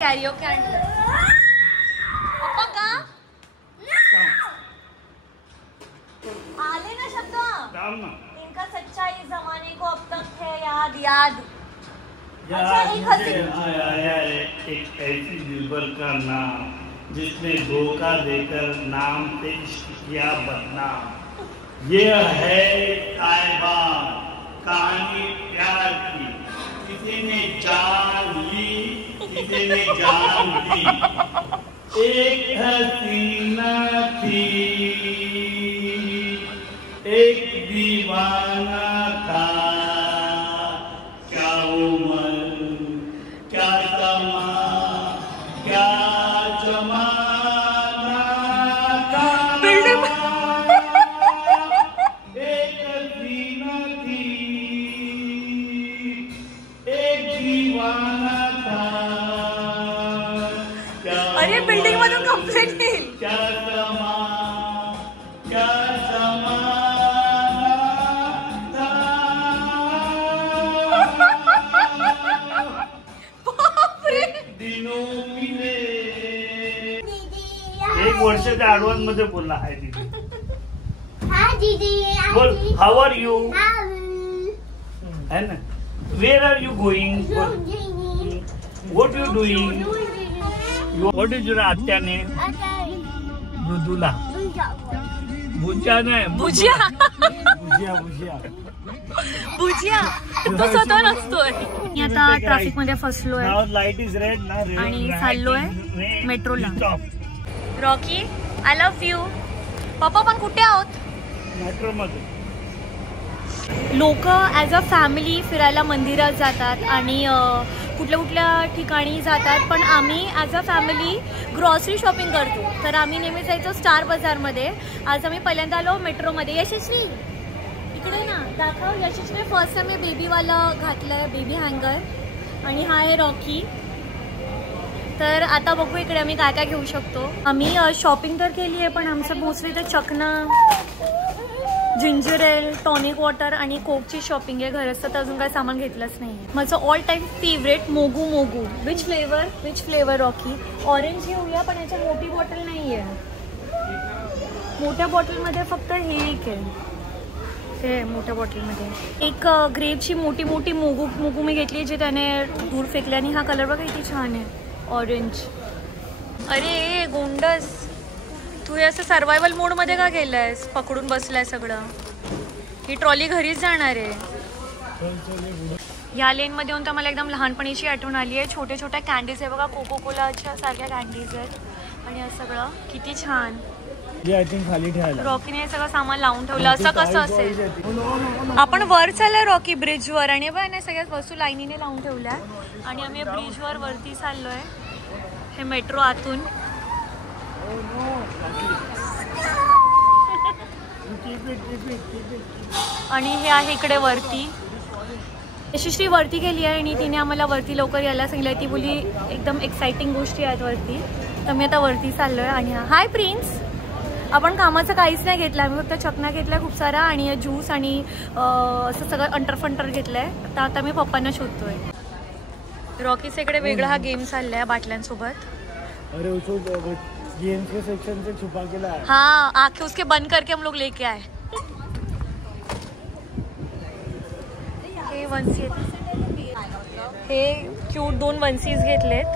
Karaoke आणलं पप्पा का आले ना शब्द इनका सच्चाई जमाने को अब तक है याद याद। अच्छा एक एक ऐसी दिलबर का नाम जिसने धोखा देकर नाम से इश्क किया बदनाम। ये है साहिबा कहानी प्यार की, किसी ने जान ली किसी ने जान दी। एक हसीना थी एक दीवाना था, क्या उम्र क्या समा क्या जमाना था। एक हसीना थी एक दीवाना था, अरे बिल्डिंग मधून कंप्लेंट येईल। क्या समा क्या जमाना था। दिनों मिले। एक वर्षाच्या ऍडव्हान्स मध्ये बोलला आहे दीदी। बोल हाऊ आर यू है ना, where are you going, what you doing, what is your आत्या नेम, मृदुला। भुजिया नाही भुजिया भुजिया भुजिया भुजिया तो स्वतः नसतोय। मी आता ट्रॅफिक मध्ये फसलोय लाईट इज रेड ना आणि चाललोय मेट्रोला। Rocky I love you. पप्पा पण कुठे आहोत? मेट्रो मध्ये। लोक ॲज अ फॅमिली फिरायला मंदिरात जातात आणि कुठल्या कुठल्या ठिकाणी जातात, पण आम्ही as a family grocery shopping करतो। तर आम्ही नेहमी जायचो स्टार बाजारमध्ये। आज आम्ही पहिल्यांदा आलो मेट्रोमध्ये। यशस्वी इकडे ना दाखव। यशस्वी फर्स्ट टाइम मी बेबीवाला घातलंय, बेबी हँगर, आणि हा आहे रॉकी। तर आता बघू इकडे आम्ही काय काय घेऊ शकतो। आम्ही शॉपिंग तर केली आहे, पण आमचं मोस्टली तर चकना, जिंजर एल, टॉनिक वॉटर आणि कोकची शॉपिंग आहे। घरच तर अजून काय सामान घेतलंच नाही। माझं all time favourite Mogu Mogu. Which flavour Rocky? Orange घेऊया, पण याच्या मोठी बॉटल नाही आहे। मोठ्या बॉटलमध्ये फक्त हे एक आहे, हे मोठ्या बॉटलमध्ये एक ग्रेपची मोठी मोठी मोगू मोगू मी घेतली, जे त्याने दूर फेकले। आणि हा कलर बघा किती छान आहे, ऑरेंज। अरे गोंडस, तू असं सर्वायवल मोड मध्ये का गेलायस? पकडून बसलाय सगळं। ही ट्रॉली घरीच जाणार आहे। या लेन मध्ये येऊन तर मला एकदम लहानपणीची आठवण आली आहे। छोटे छोट्या कॅन्डीज आहे बघा, कोको कोलाच्या सारख्या कॅन्डीज आहेत। आणि हे सगळं किती छान। रॉकीने हे सगळं सामान लावून ठेवलं। असं कसं असेल? आपण वर चाललोय रॉकी ब्रिजवर, आणि बघ ना सगळ्याच वस्तू लाईनीने लावून ठेवल्या। आणि आम्ही ब्रिजवर वरती चाललोय, हे मेट्रो आतून। आणि हे आहे इकडे वरती। यशस्वी वरती गेली आहे आणि तिने आम्हाला वरती लवकर यायला सांगितलं। ती बोली एकदम एक्साइटिंग गोष्टी आहेत वरती, तर मी आता वरती चाललोय। आणि हाय प्रिन्स, आपण कामाचं काहीच नाही घेतलं, आम्ही फक्त चकना घेतलाय खूप सारा, आणि ज्यूस आणि असं सगळं अंटरफंटर घेतलंय। तर आता मी पप्पांना शोधतोय। रॉकीचा इकडे वेगळा हा गेम चाललाय बाटल्यांसोबत। अरे उसको गेम्स के सेक्शन से छुपा के लाया। हाँ, आंखें उसके बंद करके हम लोग लेके आए। हे वन्सी, हे क्यूट 2 वन्सीज घेतलेत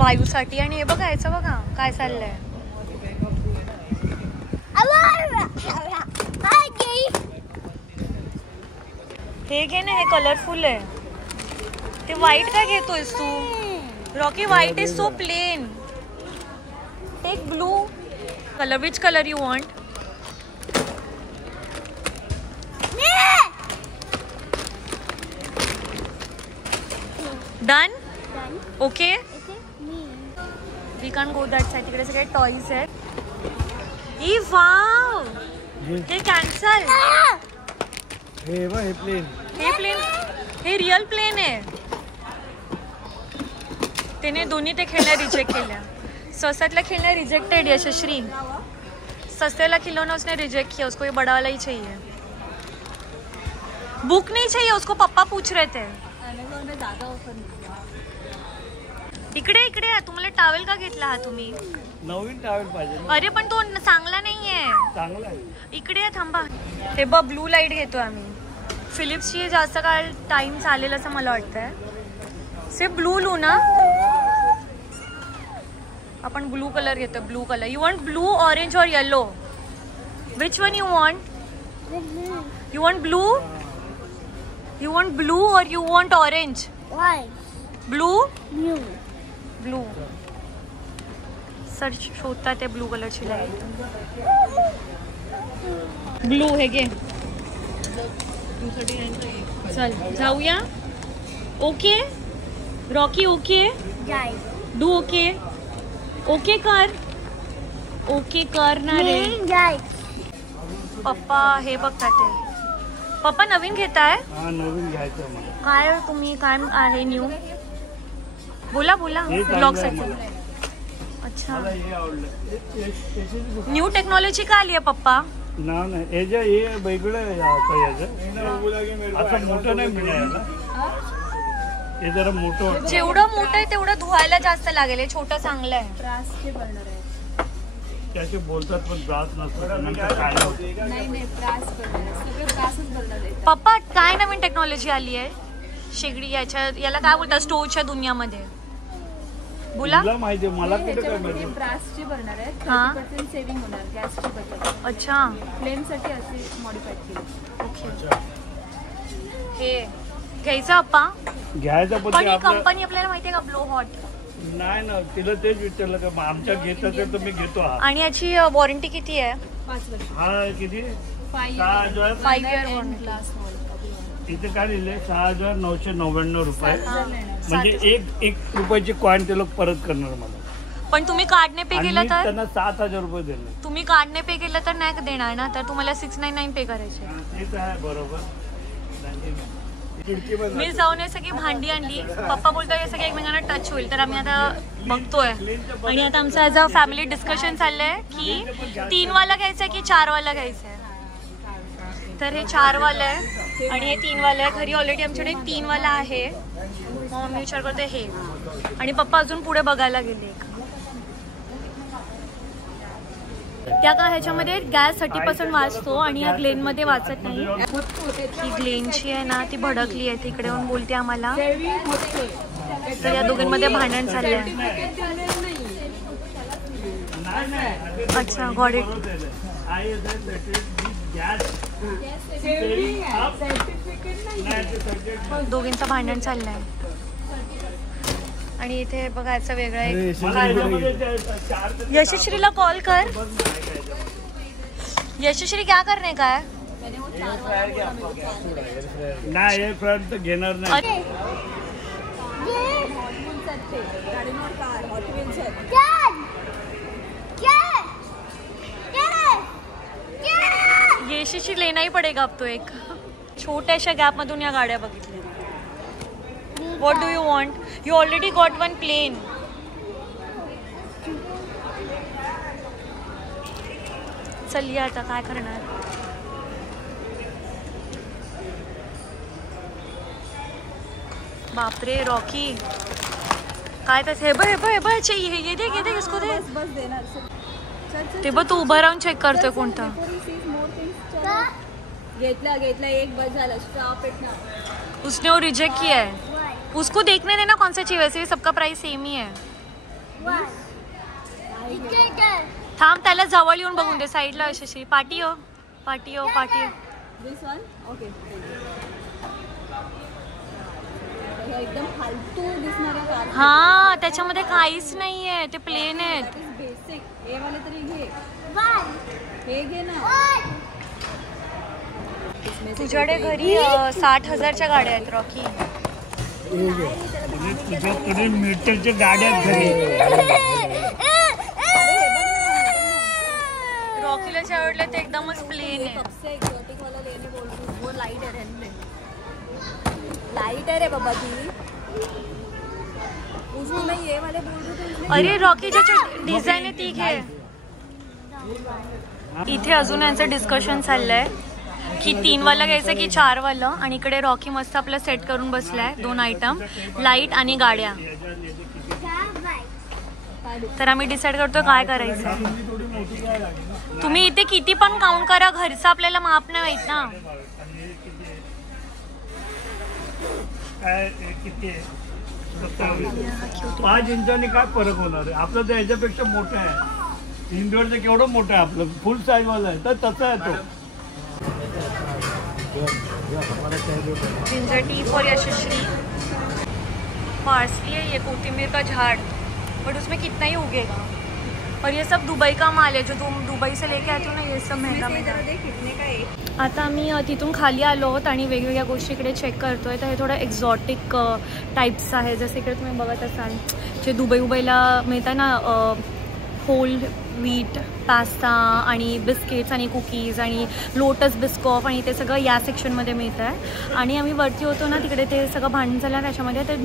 वायूसाठी। आणि हे बघा याचं बघा काय चाललंय। हे घे ना, हे कलरफुल आहे। ते व्हाईट का घेतोयस तू? Rocky white is so plain, take blue colour. Which colour you want? Done okay, we can go that side. तिकडे सगळे टॉयज आहेत। ई वाव, हे कॅन्सल। हे प्लेन, हे प्लेन, हे रियल प्लेन आहे। त्याने दोन्ही ते खेळण्या रिजेक्ट केल्या। सस्त्यातल्या खेलना रिजेक्टेड। यशस्वी सस्ते वाला खिलौना उसने रिजेक्ट किया, उसको ये बड़ा वाला ही चाहिए। बुक नहीं चाहिए उसको, पापा पूछ रहे थे। अमेज़न में ज़्यादा ऑफर इकडे इकडे तुम्हाला टावेल का घेतला हा तुम्ही? नवीन टावेल पाहिजे. अरे पण तो चांगला नाहीये. चांगला आहे. इकडे थांबा. हे बघ ब्लू लाईट घेतो आम्ही. फिलिप्सची जास्त काळ टाइम चालेल असं मला वाटतंय. से ब्लू लू ना, आपण ब्लू कलर घेतो. Blue colour. You want blue, orange और yellow? Which one you want? You want blue? You want blue और you want orange? Blue. Blue sir शोधतात ते ब्लू कलरची लाईट. ब्लू हे घे. चल जाऊया. Okay Rocky? Okay do. Okay okay कर. ओके कर ना रे. पप्पा हे बघतात ते. पप्पा नवीन घेताय? नवीन घ्यायचं मला. काय तुम्ही काय आहे न्यू? बोला बोला. ब्लॉग साठी. अच्छा न्यू टेक्नॉलॉजी का आली आहे पप्पा? नाही हे वेगळं आहे. असं मोठं नाही मिळालं. हे जरा मोठं. जेवढं मोठं आहे तेवढं धुवायला जास्त लागेल. हे छोटं चांगलं आहे. त्याचे बोलतात पण त्रास नसतो. पप्पा काय नवीन टेक्नॉलॉजी आली आहे शेगडी याला काय बोलतात स्टोव्हच्या दुनियामध्ये? बोला. माहिती मला कुठे काय माहिती. ब्रासची बर्नर आहे. 30% सेव्हिंग होणार गॅसची बचत. अच्छा फ्लेम साठी असे मॉडिफाईड केले. ओके हे घ्यायचं अप्पा? घ्यायचं पण ही कंपनी आपल्याला माहितीये का ब्लो हॉट? नाही ना तिला तेच विचारलं का आमच्या घेत असेल तर मी घेतो. आणि याची वॉरंटी किती आहे? 5 वर्ष. हा किती? 5 इयर वॉरंटी. इथे काय लिहिले? 6,999 रुपये. म्हणजे एक रुपयाची कॉइन ते लोक परत करणार मला. पण तुम्ही कार्डने पे केलं तर? त्यांना 7,000 रुपये दिले. तुम्ही कार्डने पे केलं तर नाही देणार ना, तर तुम्हाला 699 पे करायचे. ते तर आहे बरोबर. मी जाऊन सगळी भांडी आणली. पप्पा बोलतात हे सगळे एकमेकांना टच होईल, तर आम्ही आता बघतोय. आणि आता आमचं ॲज अ फॅमिली डिस्कशन चाललंय की 3 वाला घ्यायचंय की 4 वाला घ्यायचंय. तर हे 4 वाला आहे आणि हे 3 वाला आहे. घरी ऑलरेडी आमच्याकडे 3 वाला आहे. मग मी विचार करते हे. आणि पप्पा अजून पुढे बघायला गेले. त्या का ह्याच्यामध्ये गॅस 30% वाचतो आणि या ग्लेनमध्ये वाचत नाही. ही ग्लेनची आहे ना ती भडकली आहे. तिकडे येऊन बोलते आम्हाला. तर या दोघांमध्ये भांडण चाललंय. अच्छा गॉट इट. दोघींचं भांडण चाललंय. आणि इथे बघायचं वेगळं एक. यशश्रीला कॉल कर. यशश्री क्या करणे का है? नाही हे फ्रंट घेणार नाही. यशस्वी लेना ही पडेगा अब तो. एक छोट्याशा गॅप मधून या गाड्या बघितल्या. What do you want? You already got one plane. चल या आता काय करणार. बापरे रॉकी काय तर हे बघ ये दे इसको दे. ते बघ तू उभा राहून चेक करतोय कोणता. घेतला एक बस झाला. स्टॉप इट ना. उसने वो रिजेक्ट किया है. उसको देखने देना कौन सा चाहिए. वैसे भी सबका प्राइस सेम ही है. थांब त्याला जवळ येऊन बघून दे. साईडला यशस्वी. पार्टी हो. दिस वन ओके. एकदम फालतू दिसणारा. हा त्याच्यामध्ये काहीच नाहीये. ते प्लेन आहेत. बेसिक हे वाले तरी घे. हे घे ना. तुझ्याकडे घरी 60,000च्या गाड्या आहेत रॉकी. तुझ्याकडे मीटरच्या गाड्या घरी. रॉकीला जे आवडले ते एकदमच प्लेन आहे. लाइट है रे बाबा की. उसमें मैं ये वाले बोल रही हूँ. अरे रॉकी ज्याची डिझाईन आहे ती घे. इथे अजून यांचं डिस्कशन चाललंय की 3 वाला घ्यायचं की 4 वाला. आणि इकडे रॉकी मस्त आपलं सेट करून बसलाय. 2 आयटम लाईट आणि गाड्या. तर आम्ही डिसाईड करतो काय करायचं. तुम्ही इथे किती पण काउंट करा, घरचं आपल्याला माप नाही माहित ना. किती आहे? 5 इंचांनी काय फरक होणार आहे? आपलं तर ह्याच्यापेक्षा मोठं आहे. इंडोरचं केवढं मोठं आहे आपलं, फुल साईज वाला आहे, तर तसं आहे तो. Ginger tea for Yashasvi. Parsley है ये, कोथिंबीर का झाड़, बट उसमें कितना ही उगेगा. और ये सब दुबई का माल है, जो तुम दुबई से लेके आते हो ना, ये सब महंगा महंगा. आता आम्ही तिथून खाली आलो आहोत आणि वेगवेगळ्या गोष्टी इकडे चेक करतोय. तर हे थोडं एक्झॉटिक टाईप्स आहे, जसे इकडे तुम्ही बघत असाल जे दुबईला मिळतं ना, होल व्हीट पास्ता आणि बिस्किट्स आणि कुकीज आणि लोटस बिस्कॉफ आणि ते सगळं या सेक्शनमध्ये मिळतं आहे. आणि आम्ही वरती होतो ना, तिकडे ते सगळं भांडण झालं त्याच्यामध्ये. तर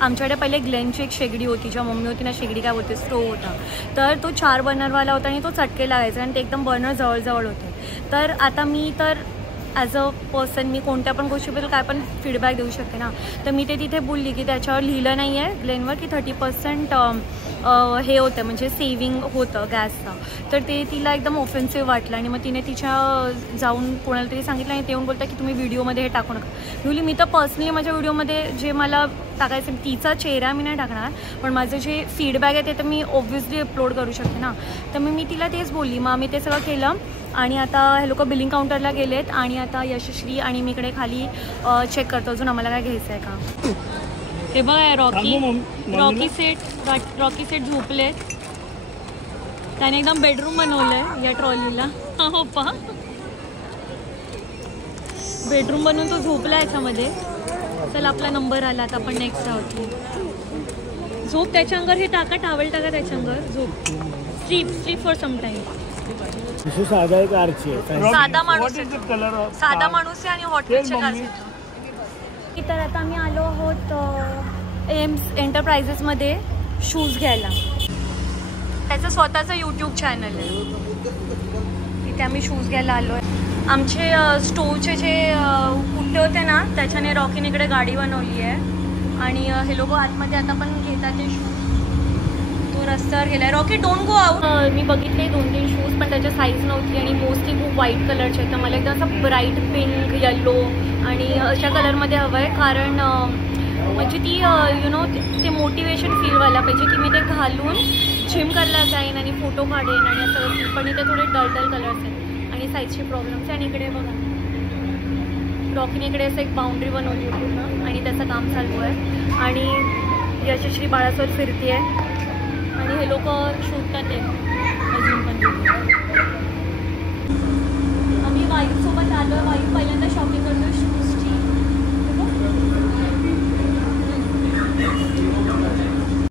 आमच्याकडे पहिले ग्लेनची एक शेगडी होती, जेव्हा मम्मी होती ना, शेगडी काय बोलते, स्टोव होता. तर तो 4 बर्नरवाला होता आणि तो चटके लागायचा आणि ते एकदम बर्नर जवळजवळ होते. तर आता मी तर ॲज अ पर्सन मी कोणत्या पण गोष्टीबद्दल काय पण फीडबॅक देऊ शकते ना. तर मी ते तिथे बोलली की त्याच्यावर लिहिलं नाही आहे ग्लेनवर की 30% हे होतं, म्हणजे सेविंग होतं गॅसचं. तर ते तिला एकदम ऑफेन्सिव्ह वाटलं आणि मग तिने तिच्या जाऊन कोणाला तरी सांगितलं आणि ते येऊन बोलतं की तुम्ही व्हिडिओमध्ये हे टाकू नका. बोलली मी तर पर्सनली माझ्या व्हिडिओमध्ये जे मला टाकायचं, तिचा चेहरा मी नाही टाकणार, पण माझं जे फीडबॅक आहे ते तर मी ऑब्व्हियसली अपलोड करू शकते ना. तर मी तिला तेच बोलली. मग आम्ही ते सगळं केलं आणि आता हे लोक बिलिंग काउंटरला गेलेत आणि आता यशस्वी आणि मी इकडे खाली चेक करतो अजून आम्हाला काय घ्यायचं आहे का. हे बघा रॉकी सेट झोपलेत. त्याने एकदम बेडरूम बनवलंय या ट्रॉलीला. हो पा, बेडरूम बनवून तो झोपला याच्यामध्ये. चल आपला नंबर आला, आता आपण नेक्स्ट आहोत. झोप त्याच्या अंगावर, हे टाका टावल टाका त्याच्या अंगावर, झोप. Sleep for some time. साधा माणूस आहे आणि हॉटेलचे कार. तर आता आम्ही आलो आहोत एम्स एंटरप्राइजेसमध्ये शूज घ्यायला. त्याचं स्वतःचं यूट्यूब चॅनल आहे. तिथे आम्ही शूज घ्यायला आलो आहे. आमचे स्टोवचे जे कुठे होते ना, त्याच्याने रॉकीने इकडे गाडी बनवली आहे आणि हे लोक आतमध्ये आता पण घेतात ते शूज. तो रस्त्यावर गेला आहे. Rocky don't go out. मी बघितले 2-3 शूज, पण त्याच्या साईज नव्हती आणि मोस्टली खूप व्हाईट कलरचे आहेत. तर मला एकदम असं ब्राईट पिंक, येल्लो आणि अशा कलरमध्ये हवं आहे. कारण म्हणजे ती ते मोटिवेशन फील व्हायला पाहिजे की मी ते घालून जिम करायला जाईन आणि फोटो काढेन आणि असं. पण इथे थोडे डल कलर्स आहेत आणि साईजचे प्रॉब्लेम्स. आणि इकडे बघा, रॉकीने इकडे असं एक बाउंड्री बनवली होती पूर्ण आणि त्याचं काम चालू आहे. आणि यशस्वी बाळासोबत फिरते आहे.